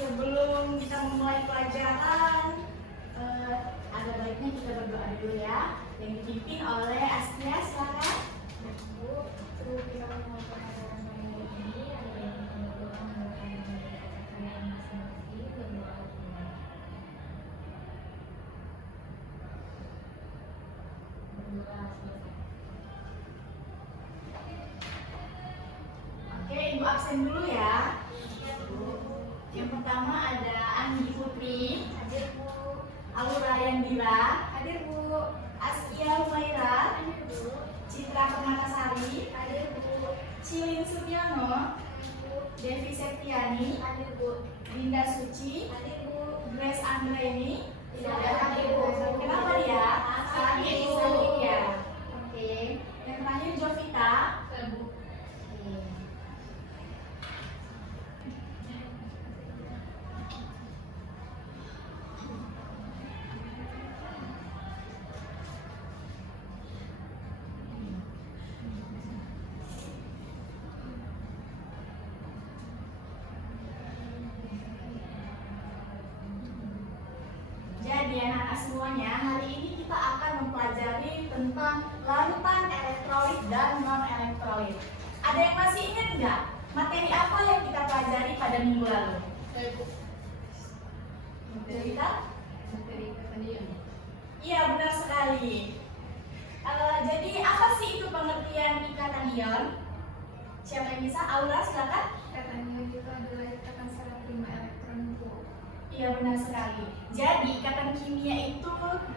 sebelum kita memulai pelajaran, ada baiknya kita berdoa dulu ya. Yang dipimpin oleh Askia, silakan. Bu, sebelum kita memulai pelajaran hari ini, ada baiknya kita berdoa mendoakan yang memberkati kalian masing-masing, berdoa dulu. Berdoa selesai. Oke, Ibu absen dulu ya. Yang pertama ada Andi Putri, Hadir Bu. Aura Yandira, Hadir Bu. Askia Humaira, Hadir Bu. Citra Permatasari, Hadir Bu. Cilin Sugiono, Devi Septiani, Hadir Bu. Dinda Suci, Hadir Bu. Grace Anggraini. Tidak hadir Bu. Kenapa dia? Sakit. Sakit ya. Oke. Yang terakhir Jovita. Bu. Jadi anak-anak semuanya, hari ini kita akan mempelajari tentang larutan elektrolit dan non-elektrolit. Ada yang masih ingat nggak materi apa yang kita pelajari pada minggu lalu? Cerita? Materi kekinian. Iya, benar sekali. Jadi apa sih itu pengertian ikatan ion? Siapa yang bisa? Aura, silakan. Ikatan ion itu adalah ikatan serat 5 elektron Bu. Iya, benar sekali. Jadi ikatan kimia itu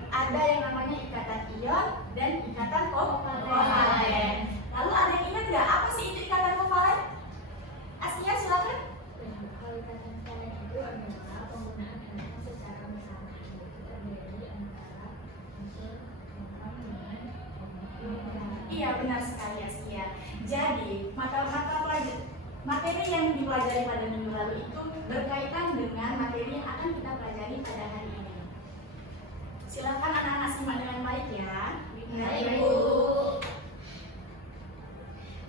ada yang namanya ikatan ion dan ikatan kovalen. Lalu ada yang ingat nggak apa sih itu ikatan kovalen? Askia, silakan. Kalau ikatan kovalen itu adalah penggunaan elektron secara bersamaan, yaitu terjadi antara unsur elektron dengan elektron. Iya, benar sekali Askia. Jadi materi yang dipelajari pada minggu lalu itu berkaitan dengan materi yang akan kita pelajari pada hari ini. Silakan anak-anak simak dengan baik ya. Baik, Bu.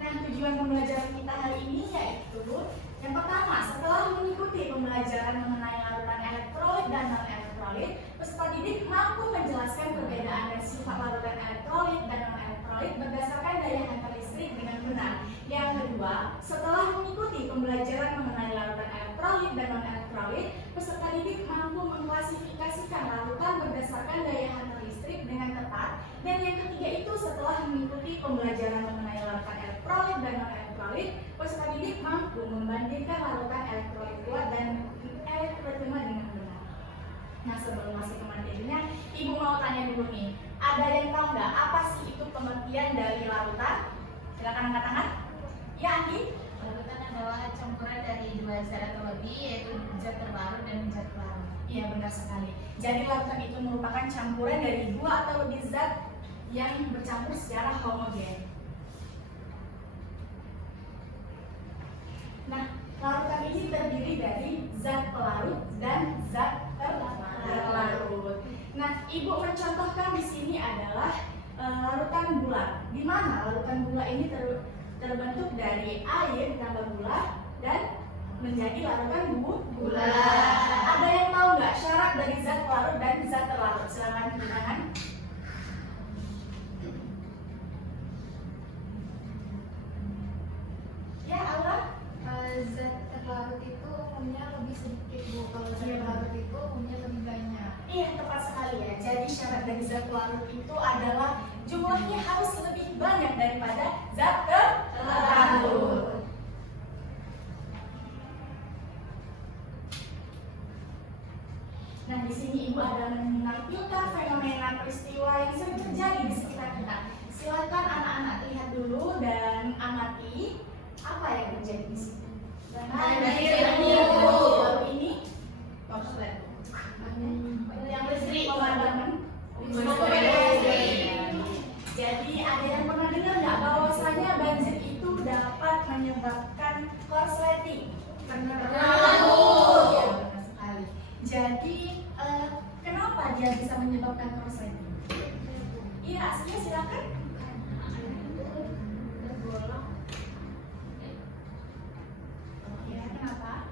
Nah, tujuan pembelajaran kita hari ini yaitu yang pertama, setelah mengikuti pembelajaran mengenai larutan elektrolit dan non-elektrolit, peserta didik mampu menjelaskan perbedaan dan sifat larutan elektrolit dan non-elektrolit berdasarkan daya hantar listrik dengan benar. Yang kedua, setelah mengikuti pembelajaran mengenai larutan elektrolit dan non-elektrolit, peserta didik mampu mengklasifikasikan larutan berdasarkan daya hantar listrik dengan tepat. Dan yang ketiga itu setelah mengikuti pembelajaran mengenai larutan elektrolit dan non-elektrolit, peserta didik mampu membandingkan larutan elektrolit kuat dan elektrolit lemah dengan benar. Nah, sebelum masuk ke materinya, Ibu mau tanya dulu nih, ada yang tahu nggak apa sih itu pengertian dari larutan? Silakan angkat tangan. Ya, Andi. Larutan adalah campuran dari dua zat atau lebih, yaitu zat terlarut dan zat pelarut. Iya, benar sekali. Jadi larutan itu merupakan campuran dari dua atau lebih zat yang bercampur secara homogen. Nah, larutan ini terdiri dari zat pelarut dan zat terlarut. Nah, Ibu mencontohkan di sini adalah larutan gula. Di mana larutan gula ini terbentuk dari air ditambah gula dan menjadi larutan gula. Ada yang tahu nggak syarat dari zat pelarut dan zat terlarut? Silakan tunjukkan tangan. Ya, Aura. Zat terlarut itu umumnya lebih sedikit Bu, kalau zat terlarut itu umumnya lebih banyak. Iya, tepat sekali ya. Jadi syarat dari zat pelarut itu adalah jumlahnya harus lebih banyak daripada zat terlarut. Nah, di sini Ibu ada menampilkan fenomena peristiwa yang sering terjadi di sekitar kita. Silakan anak-anak lihat dulu dan amati apa yang terjadi di sini. Lalu ini korslet. Yang listrik pemadaman. Jadi ada yang pernah dengar nggak bahwasanya banjir itu dapat menyebabkan korsleting? Pernah. Ya, benar sekali. Jadi kenapa dia bisa menyebabkan korsleting? Iya, Aslia silakan. Ya, kenapa?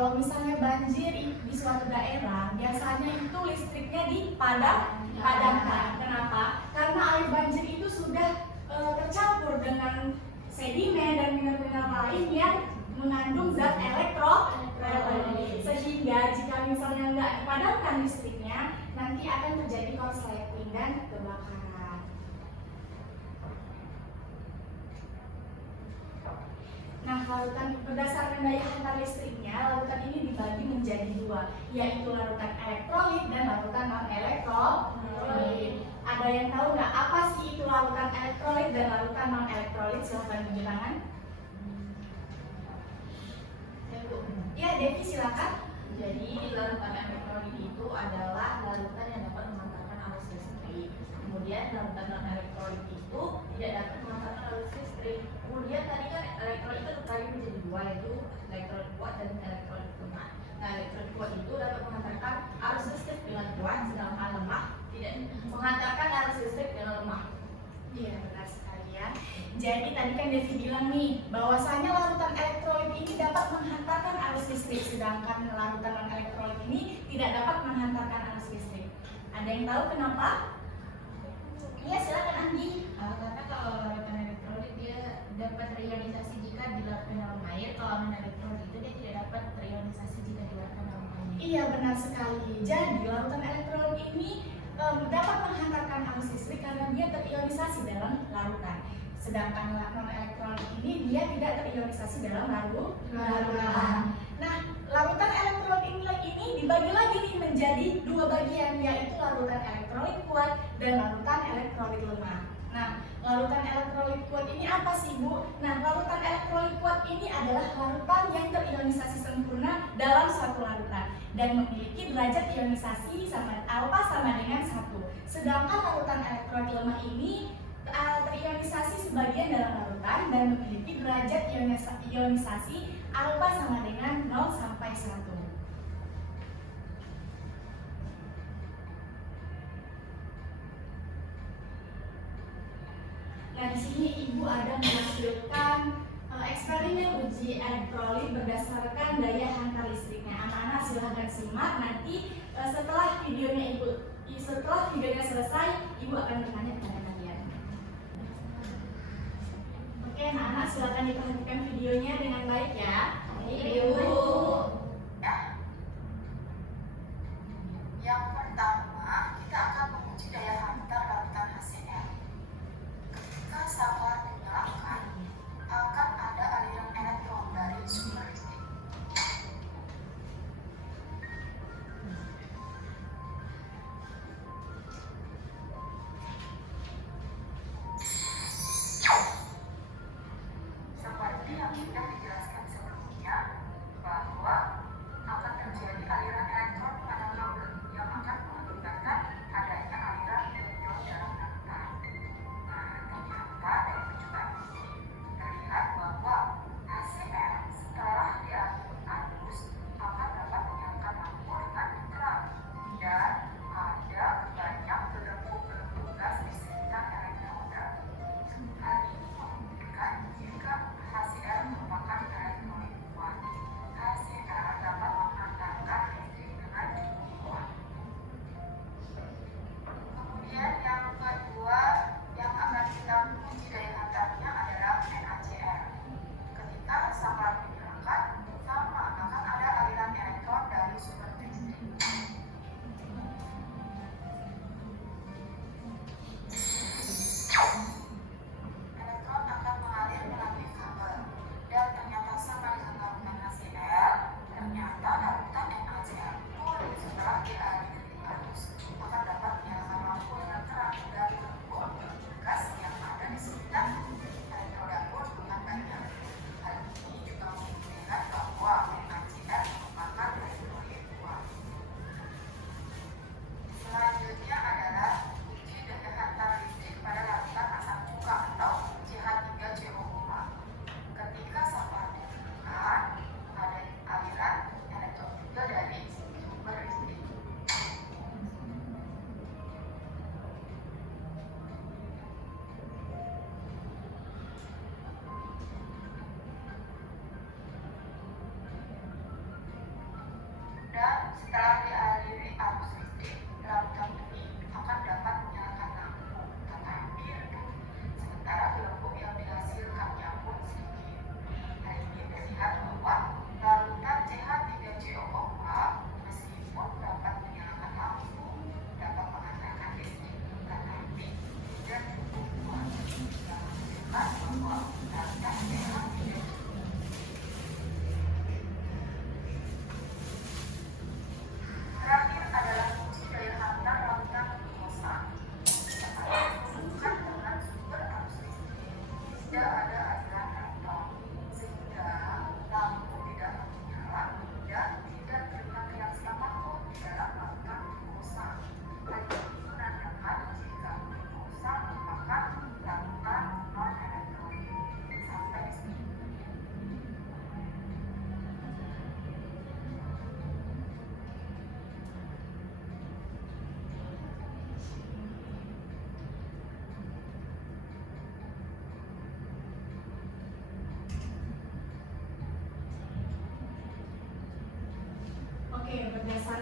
kalau misalnya banjir di suatu daerah, biasanya itu listriknya dipadamkan. Kenapa? Karena air banjir itu sudah tercampur dengan sedimen dan mineral lain yang mengandung zat elektrolit, sehingga jika misalnya nggak dipadamkan listriknya, nanti akan terjadi korsleting dan kebakaran. Nah, larutan berdasarkan daya hantar listriknya, larutan ini dibagi menjadi dua, yaitu larutan elektrolit dan larutan non-elektrolit. Ada yang tahu nggak apa sih itu larutan elektrolit dan larutan non-elektrolit? Silahkan tunjuk tangan. Ya, Devi silakan. Jadi larutan elektrolit itu adalah larutan yang dapat mengantarkan arus listrik. Kemudian larutan non-elektrolit itu tidak dapat mengantarkan arus listrik. Kemudian tadi kan elektrolit itu terbagi menjadi dua, yaitu elektrolit kuat dan elektrolit lemah. Nah, elektrolit kuat itu dapat mengantarkan arus listrik dengan kuat, sedangkan lemah tidak mengantarkan arus listrik dengan lemah. Iya, benar sekali ya. Jadi tadi kan Devi bilang nih, bahwasanya larutan elektrolit ini dapat menghantarkan arus listrik, sedangkan larutan non-elektrolit ini tidak dapat menghantarkan arus listrik. Ada yang tahu kenapa? Iya, silakan Andi. Karena kalau larutan elektrolit dia dapat terionisasi jika dilarutkan dalam air, kalau non-elektrolit itu dia tidak dapat terionisasi jika dilarutkan dalam air. Iya, benar sekali. Jadi larutan elektrolit ini dapat menghantarkan arus listrik karena dia terionisasi dalam larutan. Sedangkan non-elektrolit ini dia tidak terionisasi dalam larutan. Nah, larutan elektrolit ini dibagi lagi nih menjadi dua bagian, yaitu larutan elektrolit kuat dan larutan elektrolit lemah. Nah, larutan elektrolit kuat ini apa sih, Bu? Nah, larutan elektrolit kuat ini adalah larutan yang terionisasi sempurna dalam suatu larutan dan memiliki derajat ionisasi alfa sama dengan 1. Sedangkan larutan elektrolit lemah ini terionisasi sebagian dalam larutan dan memiliki derajat ionisasi alfa sama dengan 0 sampai 1. Nah, di sini Ibu ada menampilkan eksperimen uji elektrolit berdasarkan daya hantar listriknya. Anak-anak silahkan simak, nanti setelah videonya selesai, Ibu akan bertanya kepada kalian. Oke, anak-anak silahkan diperhatikan videonya dengan baik ya. Ibu. Yang pertama, kita akan menguji daya hantar larutan HCl. Ketika saklar dinyalakan, akan ada aliran elektron dari sumber listrik. Seperti yang sudah dijelaskan sebelumnya, bahwa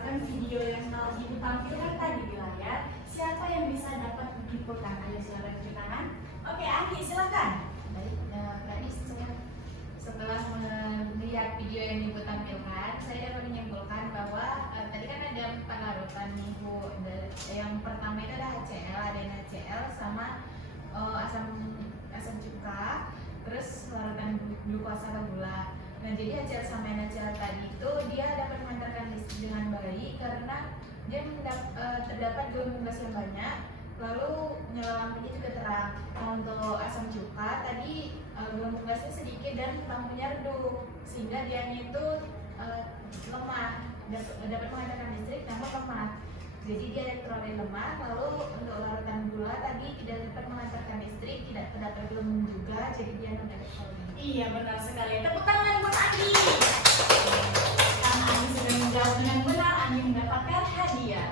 berdasarkan video yang telah Ibu tampilkan tadi di layar, siapa yang bisa dapat menyimpulkan? Ayo silakan cuci tangan. Oke, Andi silakan. Baik, tadi setelah melihat video yang Ibu tampilkan, saya dapat menyimpulkan bahwa tadi kan ada 4 larutan nih Bu. Yang pertama itu ada HCl, ada NaCl sama asam cuka, terus larutan glukosa atau gula. Nah, jadi HCl sama NaCl tadi itu dia dapat mengantarkan listrik dengan baik karena dia terdapat gelombang gas yang banyak, lalu nyala lampunya juga terang. Nah, untuk asam cuka tadi gelombang gasnya sedikit dan lampunya redup, sehingga dia itu lemah, dapat mengantarkan listrik namun lemah. Jadi dia elektrolit lemah. Lalu untuk larutan gula tadi tidak dapat mengantarkan listrik, tidak terdapat gelombang juga, jadi dia non elektrolit. Iya, benar sekali. Tepuk tangan buat Andi. Karena Andi sudah menjawab dengan benar, Andi mendapatkan hadiah.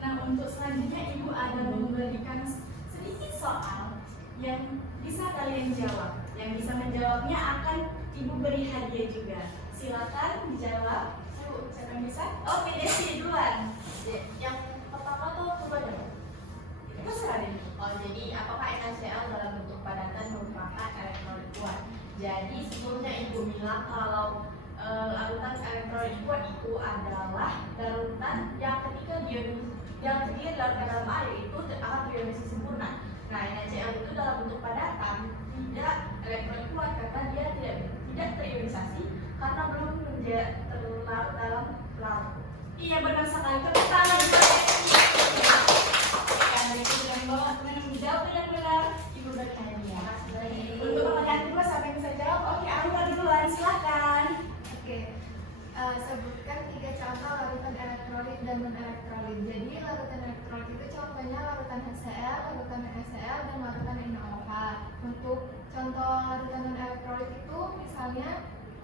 Nah, untuk selanjutnya Ibu ada memberikan sedikit soal yang bisa kalian jawab. Yang bisa menjawabnya akan Ibu beri hadiah juga. Silakan dijawab. Siapa yang bisa? Oke, Desi duluan. Yang pertama tuh coba deh. Terserah deh. Oh, jadi apakah NaCl dalam bentuk padatan merupakan elektrolit kuat? Jadi sebelumnya Ibu bilang kalau larutan elektrolit kuat itu adalah larutan yang ketika dia dilarutkan dalam air itu akan terionisasi sempurna. Nah, NaCl itu dalam bentuk padatan tidak elektrolit kuat karena dia tidak terionisasi karena belum terlarut dalam laut. Iya, benar sekali. Tepuk tangan buat Desi. Karena Ibu yang bawa teman menjawab dengan benar, Ibu beri hadiah. Untuk pertanyaan kedua, siapa yang bisa jawab? Oke, Aura duluan, silakan. Oke, sebutkan 3 contoh larutan elektrolit dan non-elektrolit. Jadi larutan elektrolit itu contohnya larutan HCl, larutan NaCl, dan larutan NaOH. Untuk contoh larutan non-elektrolit itu misalnya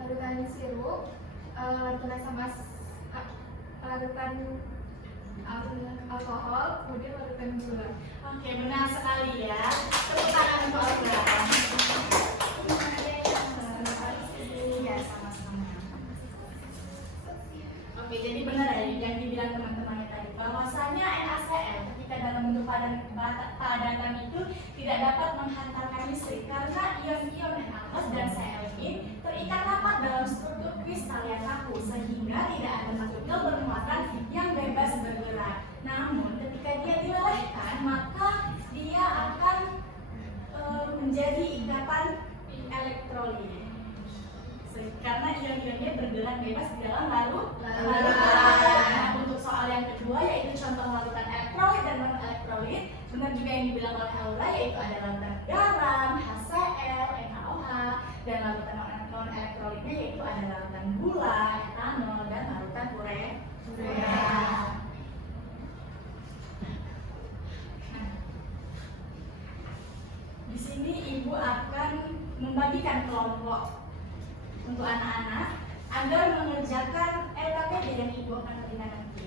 larutan sirup, larutan alkohol, kemudian larutan gula. Oke, benar sekali ya. Tepuk tangan untuk Aura. Iya, sama-sama. Oke, jadi benar ya yang dibilang teman-teman tadi, bahwasanya NaCl ketika dalam bentuk padatan itu tidak dapat menghantarkan listrik karena ion-ion Na+ dan Cl ini terikat rapat dalam struktur kristal yang kaku sehingga tidak ada partikel bermuatan yang bebas bergerak. Namun ketika dia dilelehkan maka dia akan menjadi ikatan elektrolit. Karena ion-ionnya bergerak bebas di dalam larutan. Nah, untuk soal yang kedua yaitu contoh larutan elektrolit dan non-elektrolit, benar juga yang dibilang oleh Aura, yaitu ada larutan garam, HCl, NaOH, dan larutan non-elektrolitnya yaitu ada larutan gula, etanol, dan larutan urea. Nah, di sini Ibu akan membagikan kelompok untuk anak-anak agar mengerjakan LKPD yang Ibu akan berikan nanti.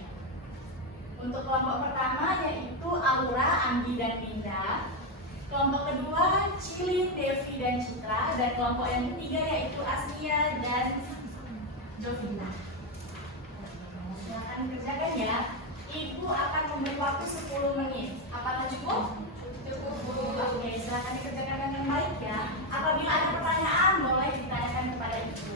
Untuk kelompok pertama yaitu Aura, Andi, dan Minda. Kelompok kedua Cilin, Devi, dan Citra. Dan kelompok yang ketiga yaitu Asmia dan Jovina. Silakan kerjakan ya. Ibu akan memberi waktu 10 menit. Apakah cukup? Cukup. Oke, silakan dikerjakan dengan baik ya. Apabila ada pertanyaan boleh ditanyakan kepada Ibu.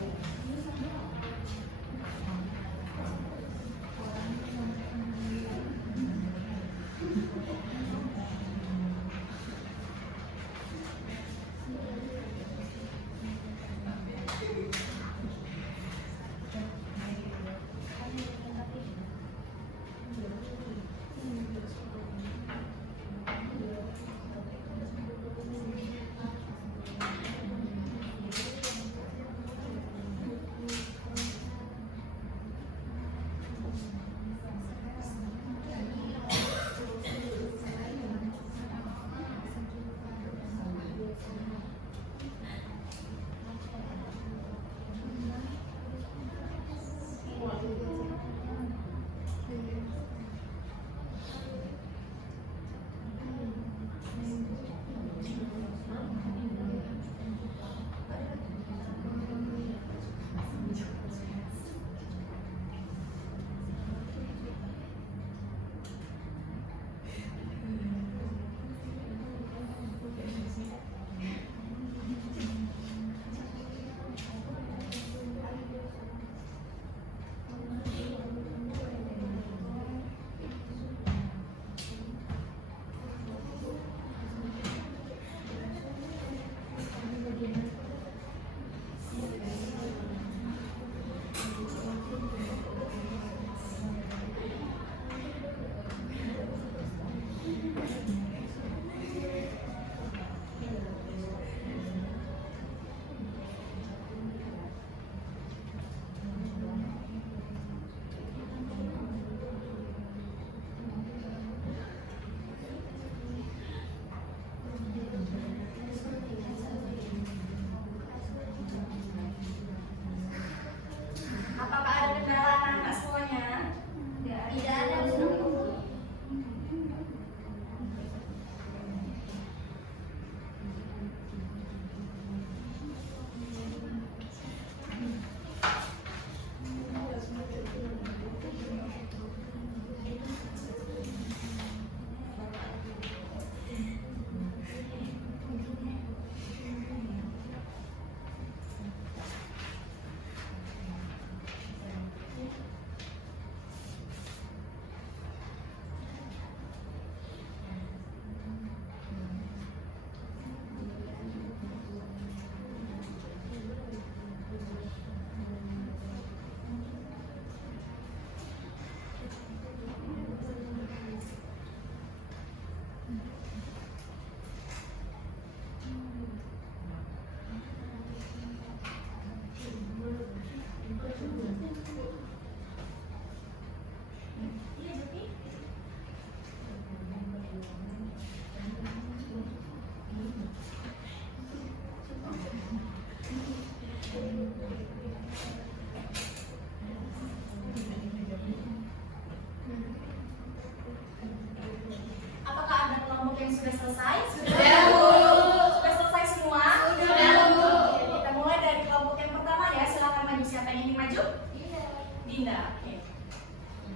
maju? Iya. Dinda, oke.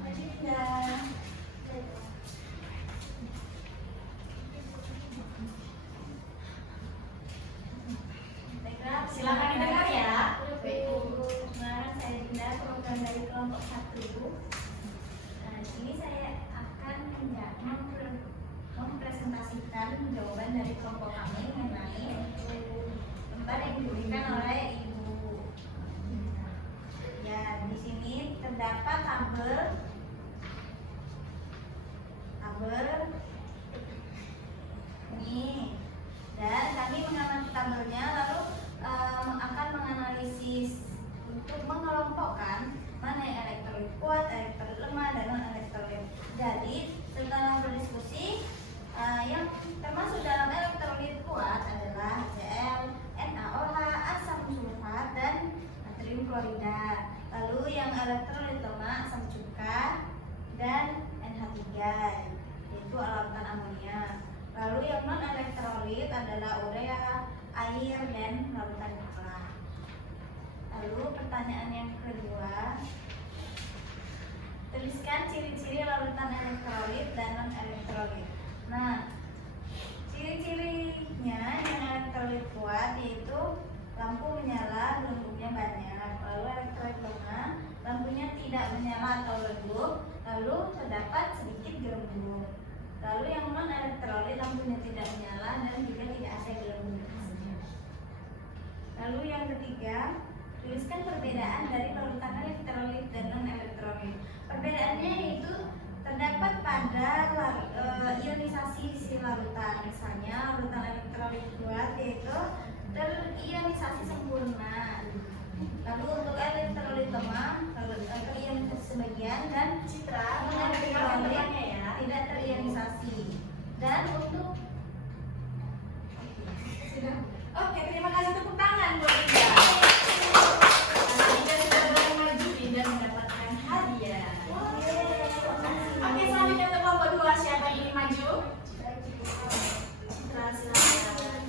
Maju Dinda. Baiklah, Silakan didengar ya. Baik Bu, kemarin saya Dinda, program dari kelompok 1. Nah, di sini saya akan mempresentasikan jawaban dari kelompok kami mengenai tempat yang diberikan oleh Ibu. Ya, di sini terdapat tabel ini, dan kami mengamati tabelnya lalu akan menganalisis untuk mengelompokkan mana yang elektrolit kuat, elektrolit lemah, dan non elektrolit. Jadi setelah berdiskusi, yang termasuk dalam elektrolit kuat adalah HCl, NaOH, asam sulfat, dan natrium klorida. Lalu yang elektrolit lemah asam cuka dan NH3, yaitu larutan amonia. Lalu yang non elektrolit adalah urea, air, dan larutan nikkel. Lalu pertanyaan yang kedua, tuliskan ciri-ciri larutan elektrolit dan non elektrolit. Nah, ciri-cirinya yang elektrolit kuat yaitu lampu menyala, gelembungnya banyak. Lalu elektrolit lemah, lampunya tidak menyala atau redup, lalu terdapat sedikit gelembung. Lalu yang non elektrolit, lampunya tidak menyala dan juga tidak ada gelembung. Lalu yang ketiga, tuliskan perbedaan dari larutan elektrolit dan non elektrolit. Perbedaannya yaitu terdapat pada ionisasi si larutan. Misalnya larutan elektrolit kuat yaitu terionisasi sempurna. Lalu untuk elektrolit lemah terionisasi sebagian dan Citra, non dengarkan elektrolit temannya ya. tidak terionisasi. Dan untuk Oke, terima kasih, tepuk tangan buat Dinda. Dinda sudah berani maju, Dinda mendapatkan hadiah. Oke, selanjutnya untuk kelompok 2, siapa yang ingin maju? Citra, silakan.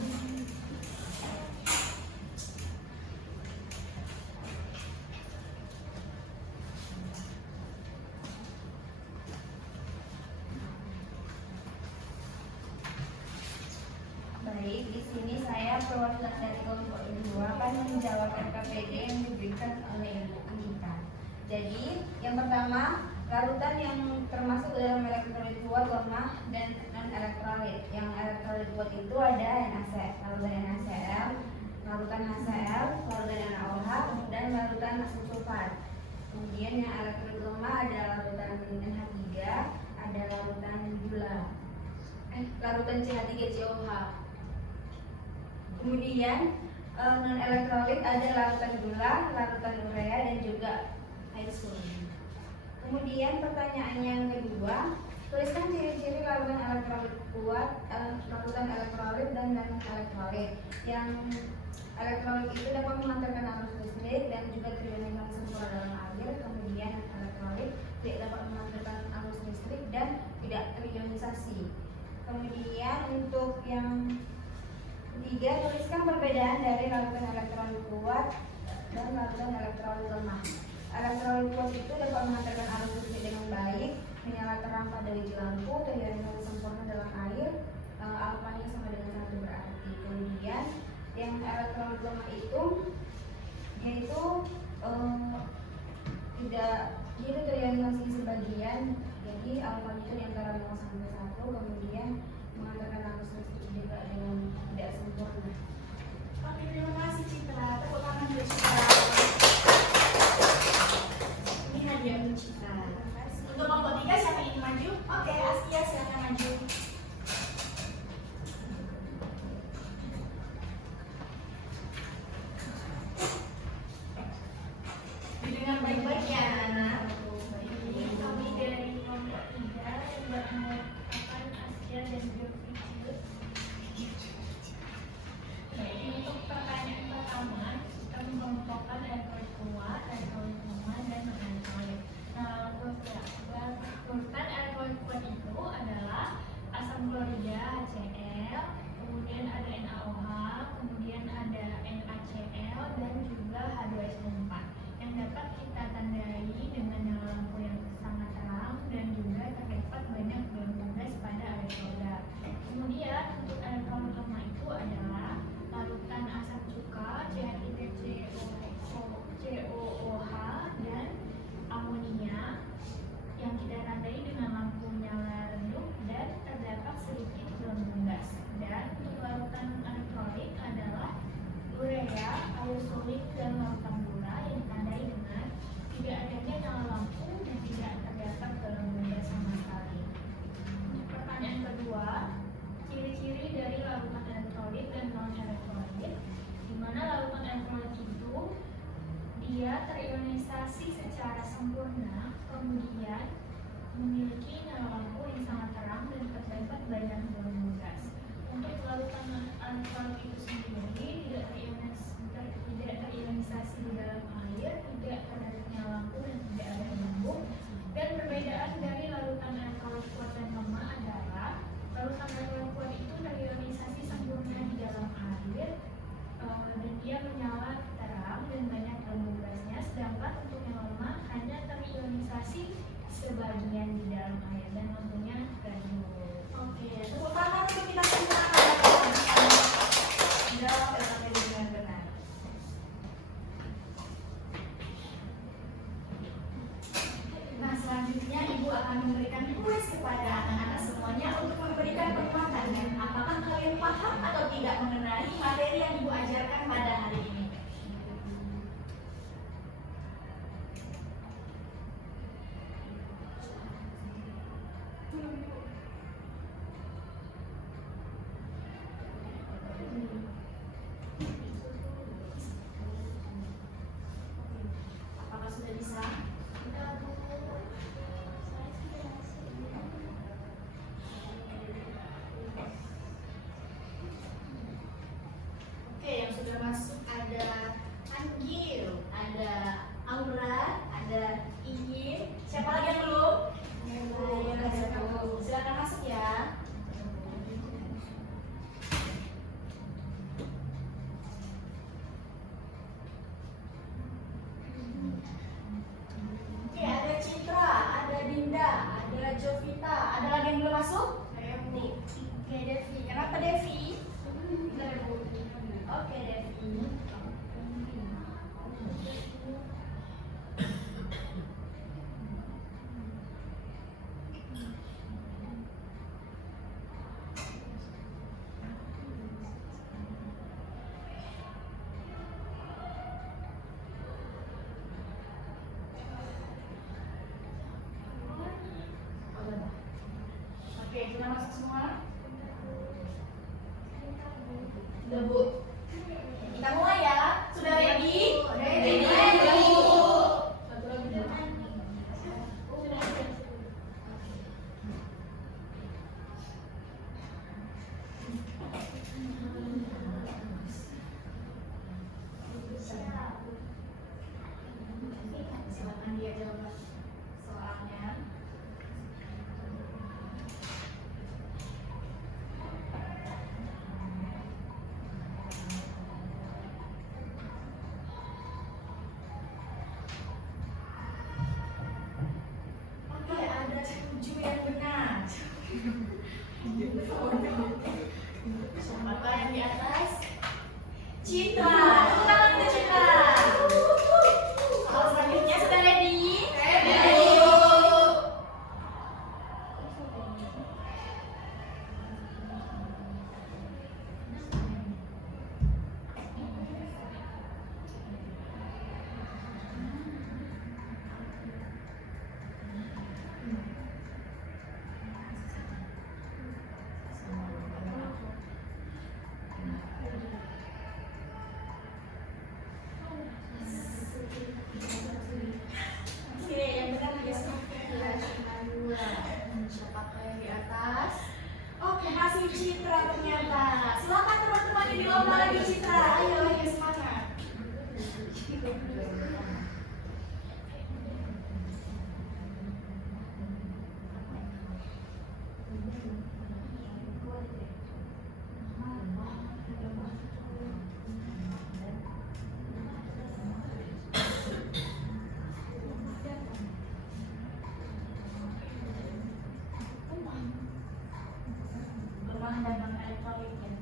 baik, di sini saya perwakilan dari kelompok 2 akan menjawab RKPD yang diberikan oleh Ibu Andika. Jadi, yang pertama, larutan yang termasuk dalam elektrolit kuat, lemah, dan non elektrolit. Yang elektrolit kuat itu ada larutan NaCl, larutan HCl, larutan NaOH, dan larutan asam sulfat. Kemudian yang elektrolit lemah ada larutan NH3, ada larutan gula, larutan CH3COH. Kemudian non elektrolit ada larutan gula, larutan urea, dan juga air sodium. Kemudian pertanyaan yang kedua, tuliskan ciri-ciri larutan elektrolit kuat, larutan elektrolit, dan non elektrolit. Yang elektrolit itu dapat mengantarkan arus listrik dan juga terionisasi sempurna dalam air. Kemudian elektrolit tidak dapat mengantarkan arus listrik dan tidak terionisasi. Kemudian untuk yang ketiga, tuliskan perbedaan dari larutan elektrolit kuat dan larutan elektrolit lemah. Elektrolit kuat itu dapat mengantarkan arus listrik dengan baik, menyala terang pada biji lampu, terionisasi sempurna dalam air, alfanya sama dengan 1 berarti. Kemudian yang elektrolit lemah itu yaitu tidak terionisasi sebagian, jadi alfanya itu di antara 0 sampai 1, kemudian mengantarkan arus listrik juga dengan tidak sempurna. Oke, terima kasih Citra. Tepuk tangan untuk Citra. Ini hadiah untuk Citra. Untuk kelompok 3, siapa yang ingin maju? Oke, Asia, silakan maju. Didengar baik-baik ya, anak. Kami dari kelompok 3 yang mengatakan Asia dan Geofisik. Untuk pertanyaan pertama, kita mengelompokkan terionisasi secara sempurna, kemudian memiliki nyala lampu yang sangat terang dan terdapat banyak volume gas. Untuk larutan elektrolit itu sendiri tidak terionisasi di dalam air, tidak terdapat nyala lampu dan tidak ada embun. Dan perbedaan dari larutan elektrolit kuat dan lemah adalah larutan elektrolit kuat itu terionisasi sempurna di dalam air, dan dia menyala terang dan banyak volume gasnya, sedangkan untuk yang lemah hanya terionisasi sebagian di dalam air dan lampunya redup. Oke, tepuk tangan untuk kita semua yang menjawab pertanyaan dengan benar. Nah, selanjutnya Ibu akan memberikan kuis kepada anak-anak semuanya untuk memberikan penguatan dan apakah kalian paham atau tidak mengenai materi yang Ibu ajarkan pada hari ini. Apakah sudah bisa? Oke, yang sudah masuk ada Anggil, ada Aura, ada Iin. Siapa lagi yang belum? Silakan masuk ya. Oke, ada Citra, ada Dinda, ada Jovita. Ada lagi yang belum masuk? Oke, Devi. Kenapa Devi? Oke, Devi. Oke, sudah masuk semua? Sudah, Bu. Kita mulai ya. Sudah ready? Ready. Satu lagi, Bu. Silakan dia jawab soalnya. Oke, ada 7 yang benar. Siapa yang di atas? Citra. Tepuk tangan untuk Citra. Soal selanjutnya sudah ready? Ready. Oke, yang benar ya. Siapa yang di atas? Oke, masih Citra ternyata. Silakan teman-teman yang di lomba lagi Citra. Ayo, semangat. Lemah dan non-elektrolit ya.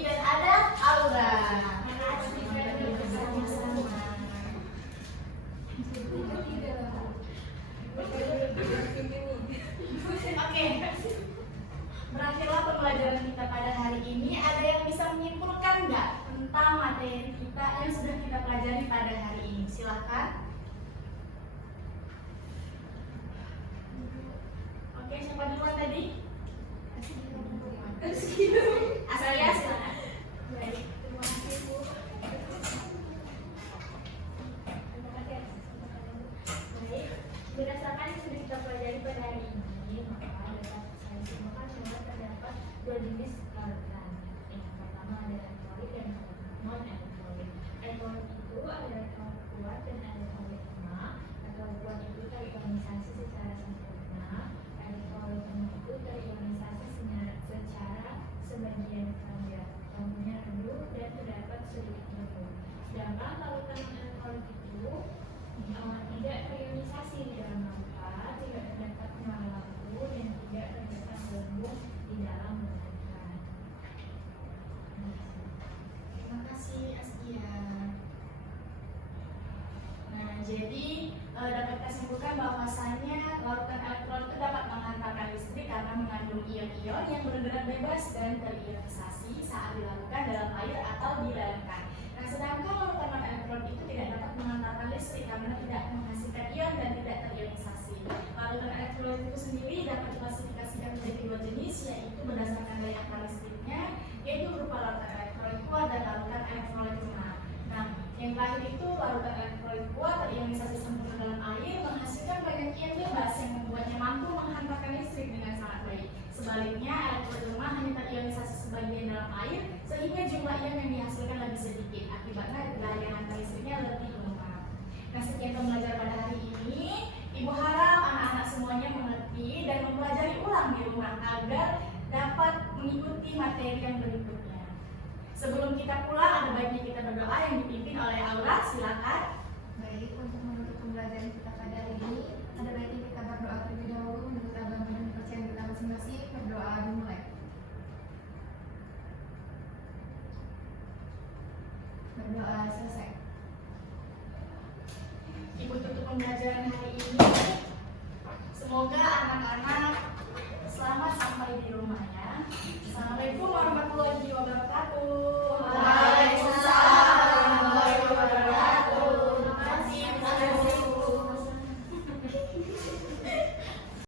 dan ada Aura. Oke, berakhirlah pembelajaran kita pada hari ini. Ada yang bisa menyimpulkan nggak tentang materi kita yang sudah kita pelajari pada hari ini? Silahkan. Oke, siapa duluan tadi? Asalia, silakan. Baik, terima kasih Bu. Baik, berdasarkan yang sudah kita pelajari pada hari ini, maka dapat saya simpulkan bahwa terdapat dua jenis larutan. Yang pertama ada elektrolit dan non elektrolit. Elektrolit itu ada elektrolit kuat dan ada elektrolit lemah. Elektrolit kuat itu terionisasi secara sempurna. Elektrolit lemah itu terionisasi secara sebagian rendah. Lampunya redup dan terdapat sedikit berubah. Sedangkan larutan non elektrolit itu tidak terionisasi di dalam lampa, tidak terdapat penyala lampu, dan tidak terdapat gelembung di dalam larutan. Terima kasih Askia. Nah, jadi dapat kita simpulkan bahwasanya larutan elektrolit itu dapat menghantarkan listrik karena mengandung ion-ion yang bergerak bebas dan terionisasi saat dilarutkan dalam air atau dilelehkan. Nah, sedangkan larutan non elektrolit itu tidak dapat menghantarkan listrik karena tidak menghasilkan ion dan tidak terionisasi. Larutan elektrolit itu sendiri dapat diklasifikasikan menjadi dua jenis, yaitu berdasarkan daya listriknya, yaitu berupa larutan elektrolit kuat dan larutan elektrolit lemah. Nah, yang terakhir itu larutan elektrolit kuat terionisasi sempurna dalam air, menghasilkan banyak ion bebas yang membuatnya mampu menghantarkan listrik dengan sangat baik. Sebaliknya, elektrolit lemah hanya terionisasi sebagian dalam air, sehingga jumlah ion yang dihasilkan lebih sedikit. Akibatnya daya hantar listriknya lebih lemah. Nah, sekian pembelajaran pada hari ini. Ibu harap anak-anak semuanya mengerti dan mempelajari ulang di rumah agar dapat mengikuti materi yang berikutnya. Sebelum kita pulang, ada baiknya kita berdoa yang dipimpin oleh Aura. Silakan. Baik, untuk menutup pembelajaran kita pada hari ini, ada baiknya kita berdoa terlebih dahulu menurut agama dan kepercayaan kita masing-masing. Berdoa dimulai. Berdoa selesai. Ibu tutup pembelajaran hari ini. Semoga anak-anak selamat sampai di rumah.